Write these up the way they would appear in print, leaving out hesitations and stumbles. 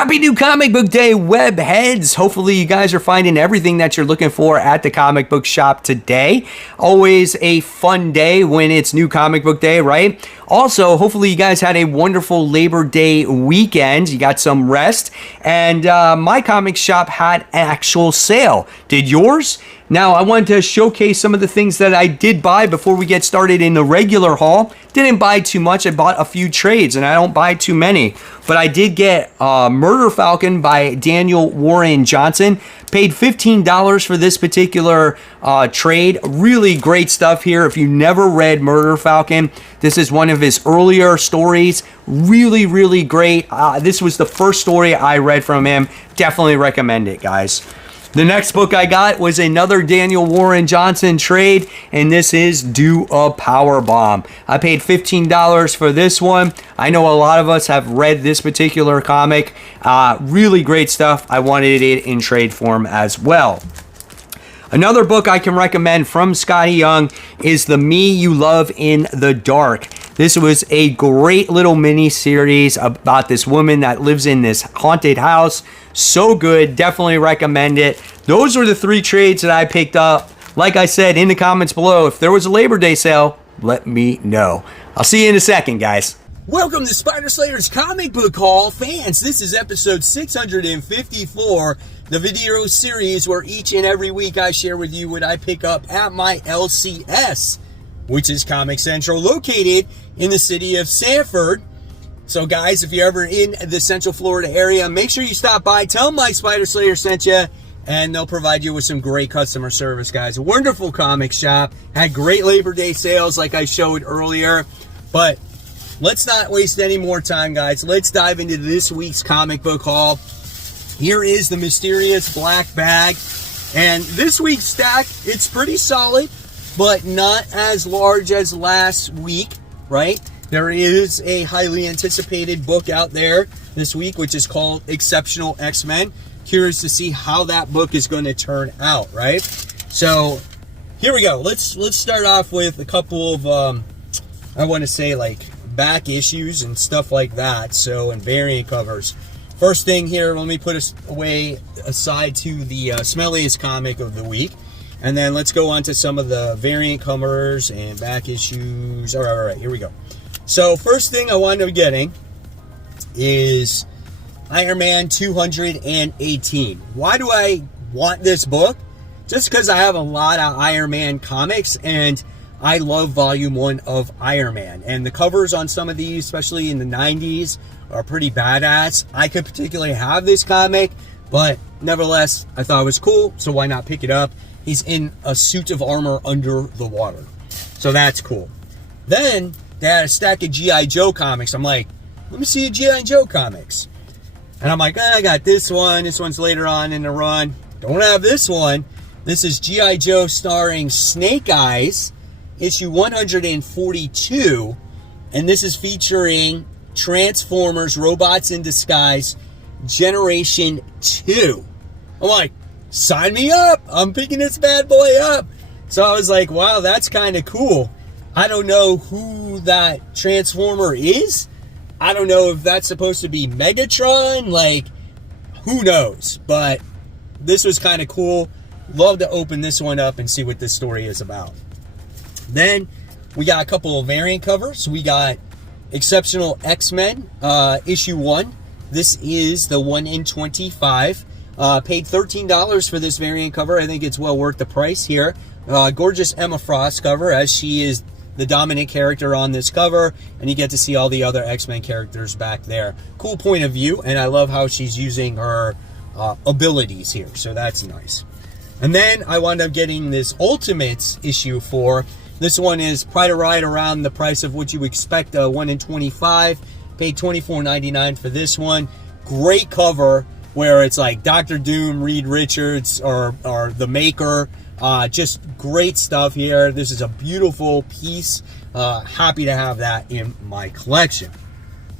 Happy New Comic Book Day, web heads. Hopefully you guys are finding everything that you're looking for at the comic book shop today. Always a fun day when it's New Comic Book Day, right? Also, hopefully you guys had a wonderful Labor Day weekend. You got some rest. And my comic shop had an actual sale. Did yours? Now, I wanted to showcase some of the things that I did buy before we get started in the regular haul. Didn't buy too much. I bought a few trades, and I don't buy too many. But I did get Murder Falcon by Daniel Warren Johnson. Paid $15 for this particular trade. Really great stuff here. If you never read Murder Falcon, this is one of his earlier stories. Really, really great. This was the first story I read from him. Definitely recommend it, guys. The next book I got was another Daniel Warren Johnson trade, and this is Do a Power Bomb. I paid $15 for this one. I know a lot of us have read this particular comic. Really great stuff. I wanted it in trade form as well. Another book I can recommend from Scotty Young is The Me You Love in the Dark. This was a great little mini series about this woman that lives in this haunted house. So good. Definitely recommend it. Those were the three trades that I picked up. Like I said in the comments below, if there was a Labor Day sale, let me know. I'll see you in a second, guys. Welcome to Spider Slayer's Comic Book Haul. Fans, this is episode 654, the video series where each and every week I share with you what I pick up at my LCS, which is Comic Central, located in the city of Sanford. So guys, if you're ever in the Central Florida area, make sure you stop by. Tell them Mike Spider Slayer sent you, and they'll provide you with some great customer service, guys. A wonderful comic shop. Had great Labor Day sales like I showed earlier. But let's not waste any more time, guys. Let's dive into this week's comic book haul. Here is the mysterious black bag. And this week's stack, it's pretty solid, but not as large as last week, right? There is a highly anticipated book out there this week, which is called Exceptional X-Men. Curious to see how that book is going to turn out, right? So here we go. Let's start off with a couple of, I want to say like back issues and stuff like that. So, and variant covers. First thing here, let me put us away aside to the smelliest comic of the week. And then let's go on to some of the variant covers and back issues. All right, here we go. So first thing I wound up getting is Iron Man 218. Why do I want this book? Just because I have a lot of Iron Man comics and I love volume 1 of Iron Man. And the covers on some of these, especially in the 90s, are pretty badass. I could particularly have this comic, but nevertheless, I thought it was cool, so why not pick it up? He's in a suit of armor under the water. So that's cool. Then they had a stack of G.I. Joe comics. I'm like, let me see a G.I. Joe comics. And I'm like, I got this one. This one's later on in the run. Don't have this one. This is G.I. Joe starring Snake Eyes, issue 142. And this is featuring Transformers Robots in Disguise Generation 2. I'm like, sign me up. I'm picking this bad boy up. So I was like, wow, that's kind of cool. I don't know who that Transformer is. I don't know if that's supposed to be Megatron. Like, who knows? But this was kind of cool. Love to open this one up and see what this story is about. Then we got a couple of variant covers. We got Exceptional X-Men, issue 1. This is the 1 in 25. Paid $13 for this variant cover. I think it's well worth the price here. Gorgeous Emma Frost cover, as she is the dominant character on this cover, and you get to see all the other X-Men characters back there. Cool point of view, and I love how she's using her abilities here, so that's nice. And then I wound up getting this Ultimates issue 4. This one is right around the price of what you expect, 1 in 25. Paid $24.99 for this one. Great cover, where it's like Dr. Doom, Reed Richards, or the Maker. Just great stuff here. This is a beautiful piece. Happy to have that in my collection.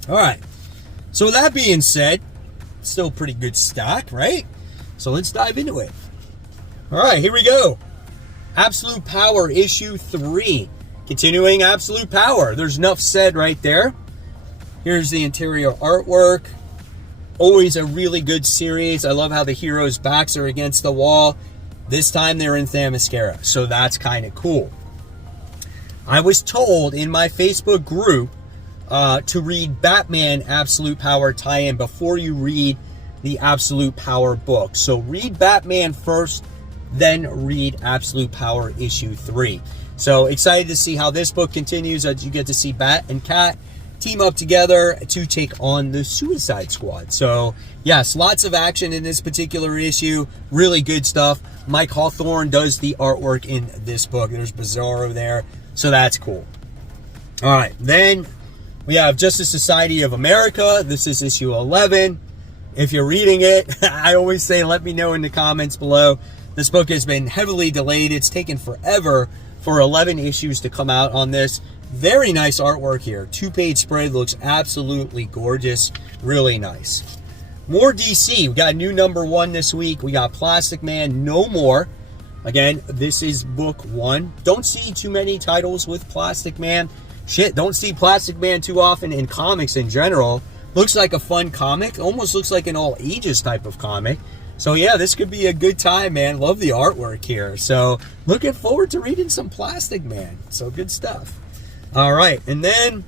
All right. So with that being said, still pretty good stock, right? So let's dive into it. All right, here we go. Absolute Power issue 3. Continuing Absolute Power. There's enough said right there. Here's the interior artwork. Always a really good series. I love how the heroes' backs are against the wall. This time they're in Themyscira, so that's kind of cool. I was told in my Facebook group to read Batman Absolute Power tie-in before you read the Absolute Power book. So read Batman first, then read Absolute Power issue 3. So excited to see how this book continues as you get to see Bat and Cat team up together to take on the Suicide Squad. So yes, lots of action in this particular issue. Really good stuff. Mike Hawthorne does the artwork in this book. There's Bizarro there. So that's cool. All right, then we have Justice Society of America. This is issue 11. If you're reading it, I always say let me know in the comments below. This book has been heavily delayed. It's taken forever for 11 issues to come out on this. Very nice artwork here. 2-page spread, looks absolutely gorgeous. Really nice. More DC. We got a new #1 this week. We got Plastic Man No More. Again, this is book 1. Don't see too many titles with Plastic Man. Shit, don't see Plastic Man too often in comics in general. Looks like a fun comic. Almost looks like an all ages type of comic. So yeah, this could be a good time, man. Love the artwork here. So looking forward to reading some Plastic Man. So good stuff. All right, and then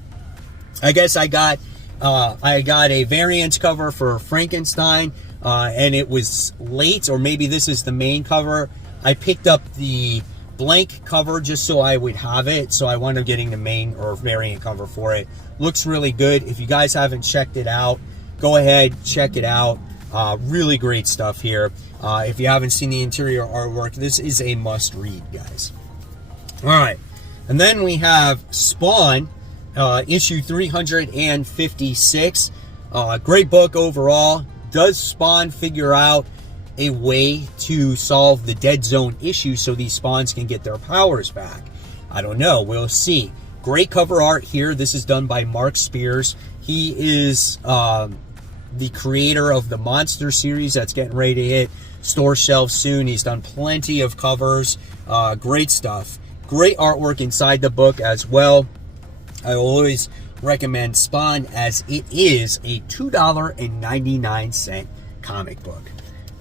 I guess I got a variant cover for Frankenstein, and it was late, or maybe this is the main cover. I picked up the blank cover just so I would have it, so I wound up getting the main or variant cover for it. Looks really good. If you guys haven't checked it out, go ahead, check it out. Really great stuff here. If you haven't seen the interior artwork, this is a must read, guys. All right. And then we have Spawn, issue 356. Great book overall. Does Spawn figure out a way to solve the dead zone issue so these spawns can get their powers back? I don't know. We'll see. Great cover art here. This is done by Mark Spears. He is the creator of the Monster series that's getting ready to hit store shelves soon. He's done plenty of covers. Great stuff. Great artwork inside the book as well. I always recommend Spawn as it is a $2.99 comic book.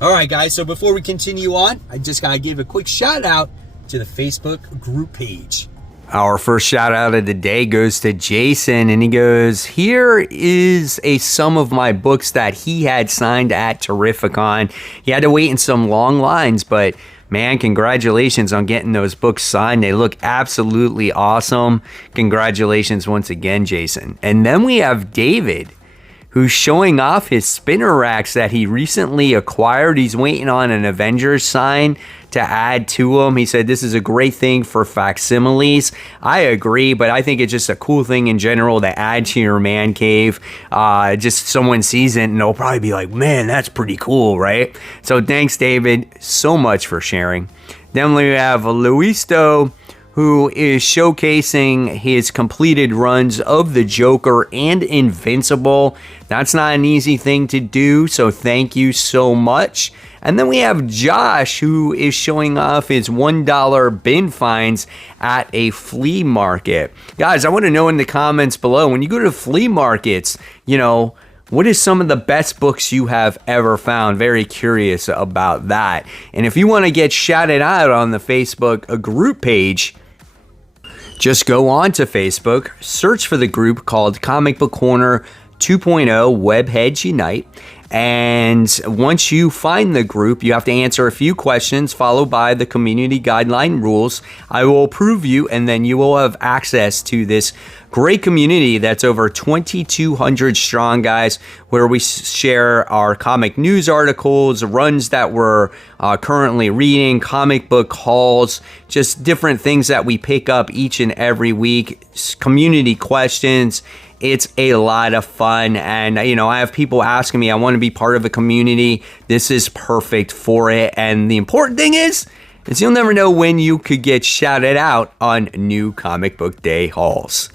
All right, guys, so before we continue on, I just got to give a quick shout out to the Facebook group page. Our first shout out of the day goes to Jason, and he goes, here is a sum of my books that he had signed at Terrificon. He had to wait in some long lines, but man, congratulations on getting those books signed. They look absolutely awesome. Congratulations once again, Jason. And then we have David, who's showing off his spinner racks that he recently acquired. He's waiting on an Avengers sign to add to them. He said this is a great thing for facsimiles. I agree, but I think it's just a cool thing in general to add to your man cave. Just someone sees it and they'll probably be like, man, that's pretty cool, right? So thanks, David, so much for sharing. Then we have Luisto, who is showcasing his completed runs of the Joker and Invincible. That's not an easy thing to do, so thank you so much. And then we have Josh, who is showing off his $1 bin finds at a flea market. Guys, I want to know in the comments below, when you go to flea markets, you know, what is some of the best books you have ever found? Very curious about that. And if you want to get shouted out on the Facebook group page, just go on to Facebook, search for the group called Comic Book Corner 2.0 Webheads Unite. And once you find the group, you have to answer a few questions followed by the community guideline rules. I will approve you, and then you will have access to this great community that's over 2,200 strong, guys, where we share our comic news articles, runs that we're currently reading, comic book hauls, just different things that we pick up each and every week, community questions. It's a lot of fun, and you know, I have people asking me, I want to be part of a community. This is perfect for it, and the important thing is you'll never know when you could get shouted out on new comic book day hauls.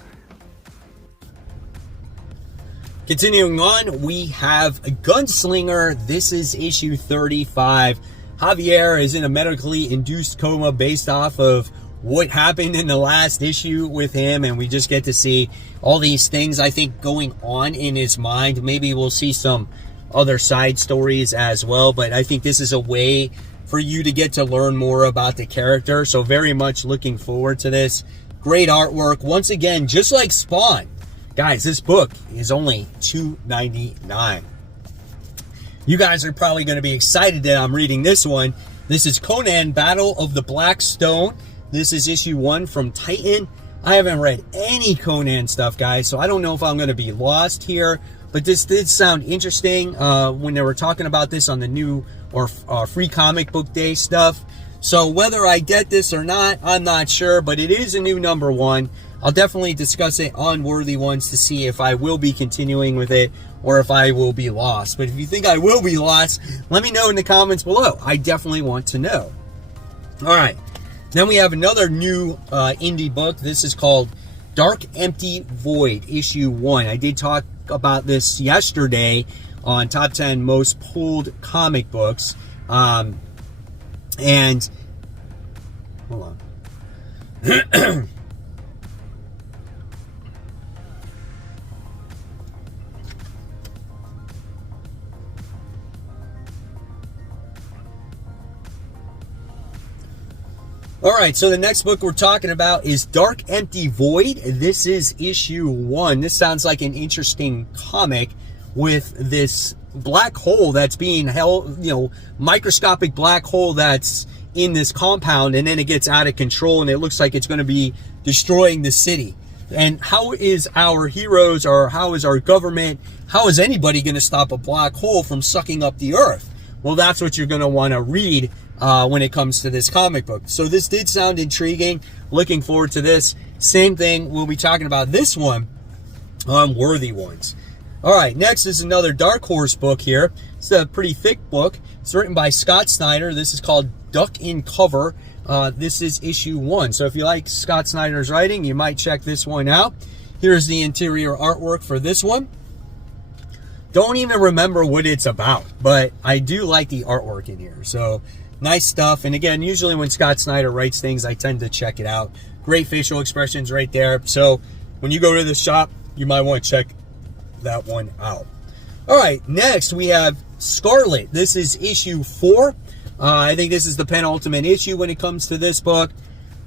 Continuing on, we have a Gunslinger. This is issue 35. Javier is in a medically induced coma based off of what happened in the last issue with him, and we just get to see all these things, I think, going on in his mind. Maybe we'll see some other side stories as well. But I think this is a way for you to get to learn more about the character. So very much looking forward to this. Great artwork. Once again, just like Spawn. Guys, this book is only $2.99. You guys are probably going to be excited that I'm reading this one. This is Conan, Battle of the Black Stone. This is issue 1 from Titan. I haven't read any Conan stuff, guys, so I don't know if I'm going to be lost here. But this did sound interesting when they were talking about this on the new or free comic book day stuff. So whether I get this or not, I'm not sure, but it is a new number 1. I'll definitely discuss it on Worthy Ones to see if I will be continuing with it or if I will be lost. But if you think I will be lost, let me know in the comments below. I definitely want to know. All right. Then we have another new indie book. This is called Dark Empty Void, issue 1. I did talk about this yesterday on Top 10 Most Pulled Comic Books. And hold on. All right, so the next book we're talking about is Dark Empty Void. This is issue 1. This sounds like an interesting comic with this black hole that's being held, microscopic black hole that's in this compound, and then it gets out of control and it looks like it's going to be destroying the city. And how is our heroes, or how is our government, how is anybody going to stop a black hole from sucking up the earth? Well, that's what you're going to want to read when it comes to this comic book. So this did sound intriguing. Looking forward to this. Same thing, we'll be talking about this one on Worthy Ones. All right, next is another Dark Horse book here. It's a pretty thick book. It's written by Scott Snyder. This is called Duck in Cover. This is issue 1. So if you like Scott Snyder's writing, you might check this one out. Here's the interior artwork for this one. Don't even remember what it's about, but I do like the artwork in here. So nice stuff. And again, usually when Scott Snyder writes things, I tend to check it out. Great facial expressions right there. So when you go to the shop, you might want to check that one out. All right, next we have Scarlet. This is issue 4. I think this is the penultimate issue when it comes to this book.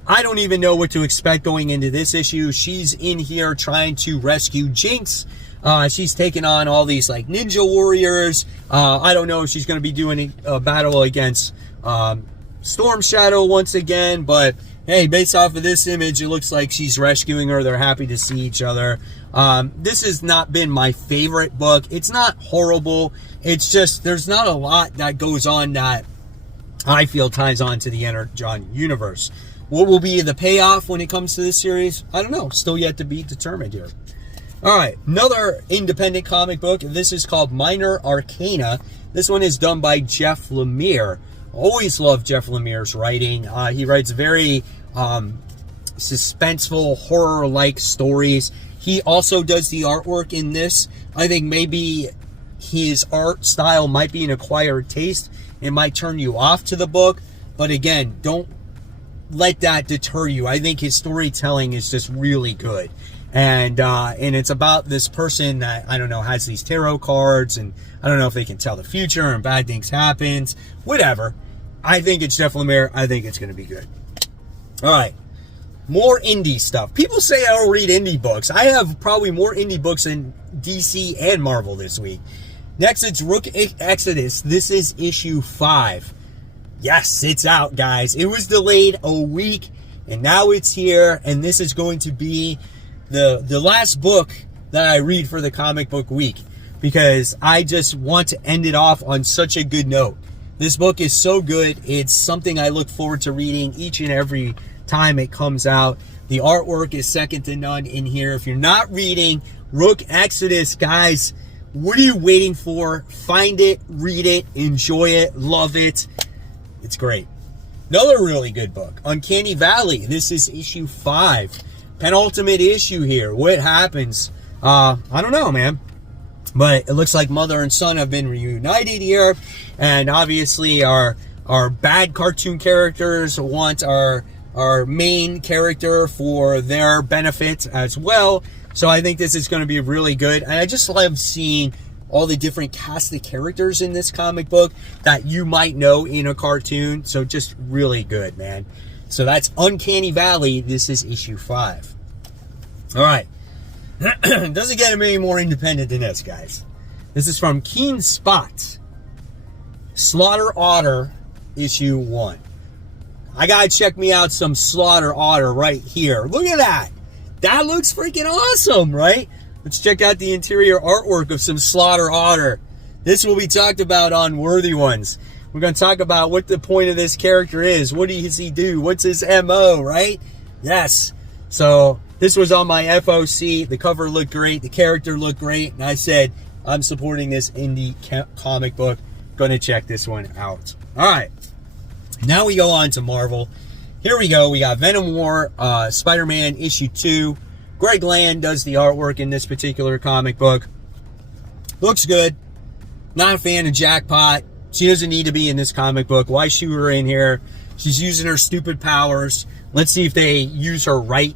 I don't even know what to expect going into this issue. She's in here trying to rescue Jinx. She's taking on all these like ninja warriors. I don't know if she's going to be doing a battle against Storm Shadow once again, but hey, based off of this image, it looks like she's rescuing her. They're happy to see each other. This has not been my favorite book. It's not horrible. It's just there's not a lot that goes on that I feel ties on to the Energon universe. What will be the payoff when it comes to this series? I don't know. Still yet to be determined here. All right, another independent comic book. This is called Minor Arcana. This one is done by Jeff Lemire. Always loved Jeff Lemire's writing. He writes very suspenseful, horror-like stories. He also does the artwork in this. I think maybe his art style might be an acquired taste. It might turn you off to the book. But again, don't let that deter you. I think his storytelling is just really good. And it's about this person that, I don't know, has these tarot cards, and I don't know if they can tell the future and bad things happen, whatever. I think it's Jeff Lemire. I think it's going to be good. All right. More indie stuff. People say I don't read indie books. I have probably more indie books than DC and Marvel this week. Next, it's Rook Exodus. This is issue 5. Yes, it's out, guys. It was delayed a week, and now it's here, and this is going to be the last book that I read for the comic book week, because I just want to end it off on such a good note. This book is so good. It's something I look forward to reading each and every time it comes out. The artwork is second to none in here. If you're not reading Rook Exodus, guys, what are you waiting for? Find it, read it, enjoy it, love it. It's great. Another really good book, Uncanny Valley. This is issue 5. Penultimate issue here. What happens? I don't know, man. But it looks like mother and son have been reunited here. And obviously our bad cartoon characters want our main character for their benefit as well. So I think this is going to be really good. And I just love seeing all the different cast of characters in this comic book that you might know in a cartoon. So just really good, man. So that's Uncanny Valley. This is issue 5. All right. Doesn't get any more independent than this, guys. This is from Keen Spot. Slaughter Otter, issue 1. I gotta check me out some Slaughter Otter right here. Look at that. That looks freaking awesome, right? Let's check out the interior artwork of some Slaughter Otter. This will be talked about on Worthy Ones. We're going to talk about what the point of this character is. What does he do? What's his MO, right? Yes. So this was on my FOC. The cover looked great. The character looked great. And I said, I'm supporting this indie comic book. Going to check this one out. All right. Now we go on to Marvel. Here we go. We got Venom War, Spider-Man issue 2. Greg Land does the artwork in this particular comic book. Looks good. Not a fan of Jackpot. She doesn't need to be in this comic book. Why shoot her in here? She's using her stupid powers. Let's see if they use her right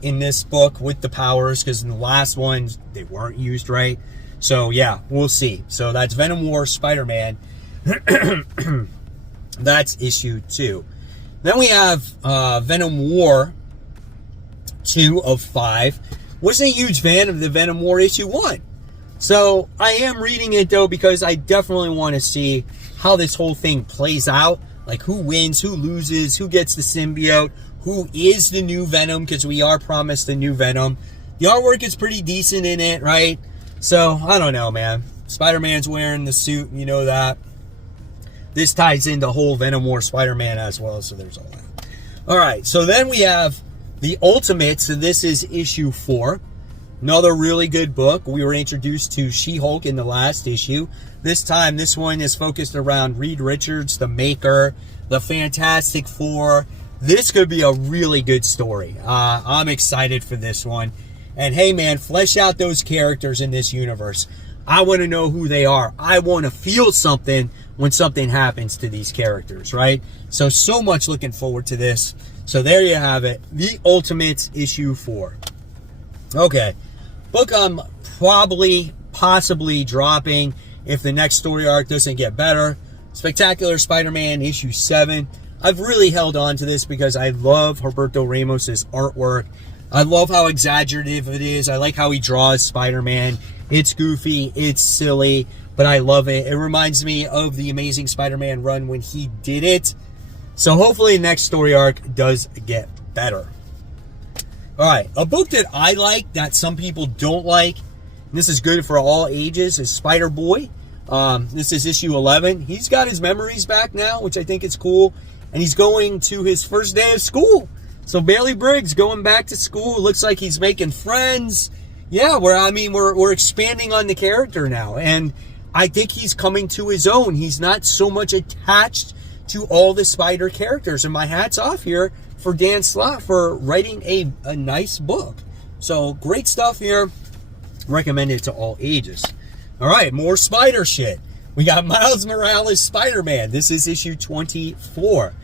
in this book with the powers, because in the last ones, they weren't used right. So, yeah, we'll see. So, that's Venom War, Spider-Man. That's issue 2. Then we have Venom War 2 of 5. Wasn't a huge fan of the Venom War issue 1. So I am reading it though because I definitely want to see how this whole thing plays out. Like who wins, who loses, who gets the symbiote, who is the new Venom, because we are promised a new Venom. The artwork is pretty decent in it, right? So I don't know, man. Spider-Man's wearing the suit, you know that. This ties into the whole Venom War Spider-Man as well, so there's all that. All right, so then we have the Ultimates, and this is issue 4. Another really good book. We were introduced to She-Hulk in the last issue. This time, this one is focused around Reed Richards, the Maker, the Fantastic Four. This could be a really good story. I'm excited for this one. And hey, man, flesh out those characters in this universe. I want to know who they are. I want to feel something when something happens to these characters, right? So much looking forward to this. So there you have it. The Ultimates, issue 4. Okay. Book I'm possibly dropping if the next story arc doesn't get better. Spectacular Spider-Man issue 7. I've really held on to this because I love Humberto Ramos's artwork. I love how exaggerative it is. I like how he draws Spider-Man. It's goofy, it's silly, but I love it. It reminds me of the Amazing Spider-Man run when he did it. So hopefully the next story arc does get better. All right, a book that I like that some people don't like, and this is good for all ages, is Spider-Boy. This is issue 11. He's got his memories back now, which I think is cool, and he's going to his first day of school. So Bailey Briggs going back to school. Looks like he's making friends. Yeah, we're expanding on the character now, and I think he's coming to his own. He's not so much attached to all the Spider characters, and my hat's off here for Dan Slott for writing a nice book. So great stuff here. Recommend it to all ages. All right, more Spider shit. We got Miles Morales Spider-Man. This is issue 24.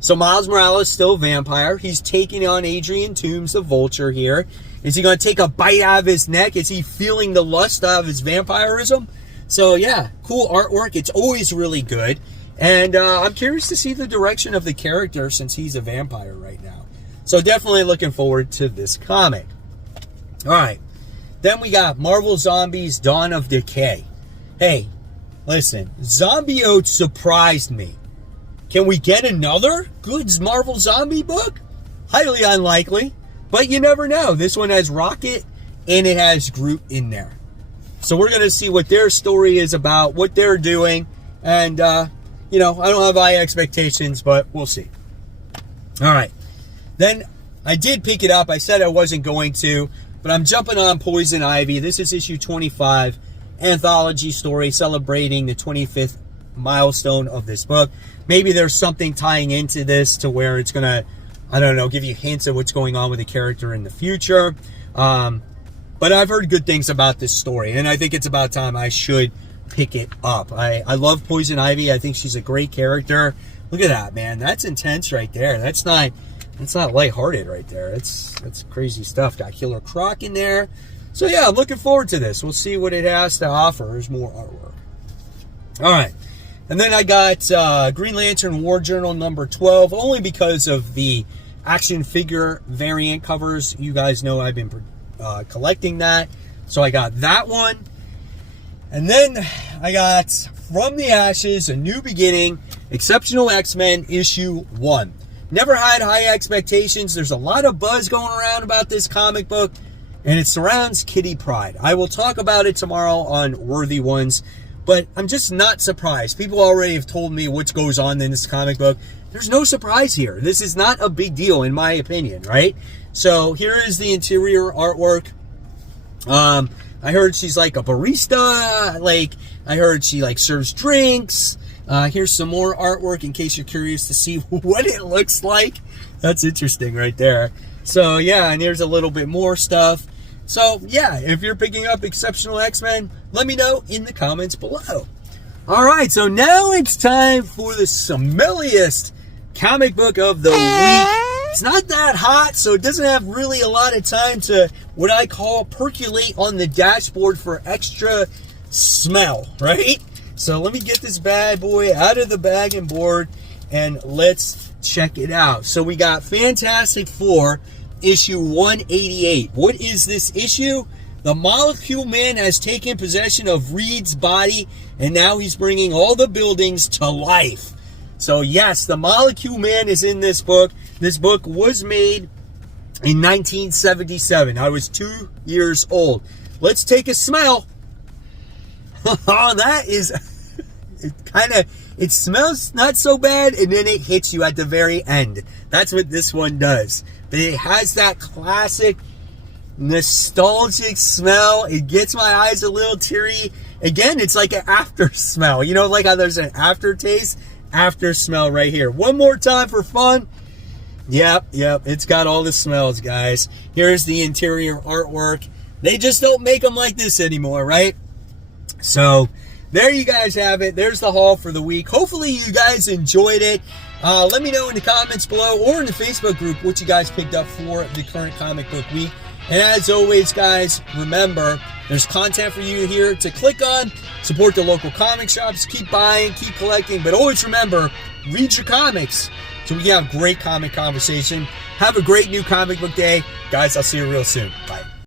So Miles Morales still a vampire. He's taking on Adrian Toomes, the Vulture here. Is he going to take a bite out of his neck? Is he feeling the lust out of his vampirism? So yeah, cool artwork. It's always really good. And I'm curious to see the direction of the character since he's a vampire right now. So definitely looking forward to this comic. All right. Then we got Marvel Zombies Dawn of Decay. Hey, listen, Zombie surprised me. Can we get another good Marvel Zombie book? Highly unlikely, but you never know. This one has Rocket and it has Groot in there. So we're going to see what their story is about, what they're doing, and you know, I don't have high expectations, but we'll see. All right. Then I did pick it up. I said I wasn't going to, but I'm jumping on Poison Ivy. This is issue 25, anthology story celebrating the 25th milestone of this book. Maybe there's something tying into this to where it's going to, I don't know, give you hints of what's going on with the character in the future. But I've heard good things about this story, and I think it's about time I should pick it up. I love Poison Ivy. I think she's a great character. Look at that, man. That's intense right there. That's not lighthearted right there. It's crazy stuff. Got Killer Croc in there. So yeah, I'm looking forward to this. We'll see what it has to offer. There's more artwork. All right. And then I got Green Lantern War Journal number 12, only because of the action figure variant covers. You guys know I've been collecting that. So I got that one. And then I got From the Ashes, A New Beginning, Exceptional X-Men issue 1. Never had high expectations. There's a lot of buzz going around about this comic book, and it surrounds Kitty Pryde. I will talk about it tomorrow on Worthy Ones, but I'm just not surprised. People already have told me what goes on in this comic book. There's no surprise here. This is not a big deal, in my opinion, right? So here is the interior artwork. I heard she's like a barista. I heard she serves drinks. Here's some more artwork in case you're curious to see what it looks like. That's interesting right there. So yeah, and here's a little bit more stuff. So yeah, if you're picking up Exceptional X-Men, let me know in the comments below. All right, so now it's time for the smelliest comic book of the week. It's not that hot, so it doesn't have really a lot of time to what I call percolate on the dashboard for extra smell, right? So let me get this bad boy out of the bag and board and let's check it out. So we got Fantastic Four issue 188. What is this issue? The Molecule Man has taken possession of Reed's body and now he's bringing all the buildings to life. So yes, the Molecule Man is in this book. This book was made in 1977. I was 2 years old. Let's take a smell. Oh, that is, it smells not so bad, and then it hits you at the very end. That's what this one does. But it has that classic nostalgic smell. It gets my eyes a little teary. Again, it's like an after smell. You know, like how there's an aftertaste, after smell right here. One more time for fun. Yep, it's got all the smells, guys. Here's the interior artwork. They just don't make them like this anymore, right? So there you guys have it. There's the haul for the week. Hopefully you guys enjoyed it. Let me know in the comments below or in the Facebook group what you guys picked up for the current comic book week. And as always, guys, remember, there's content for you here to click on. Support the local comic shops. Keep buying, keep collecting. But always remember, read your comics so we can have great comic conversation. Have a great new comic book day. Guys, I'll see you real soon. Bye.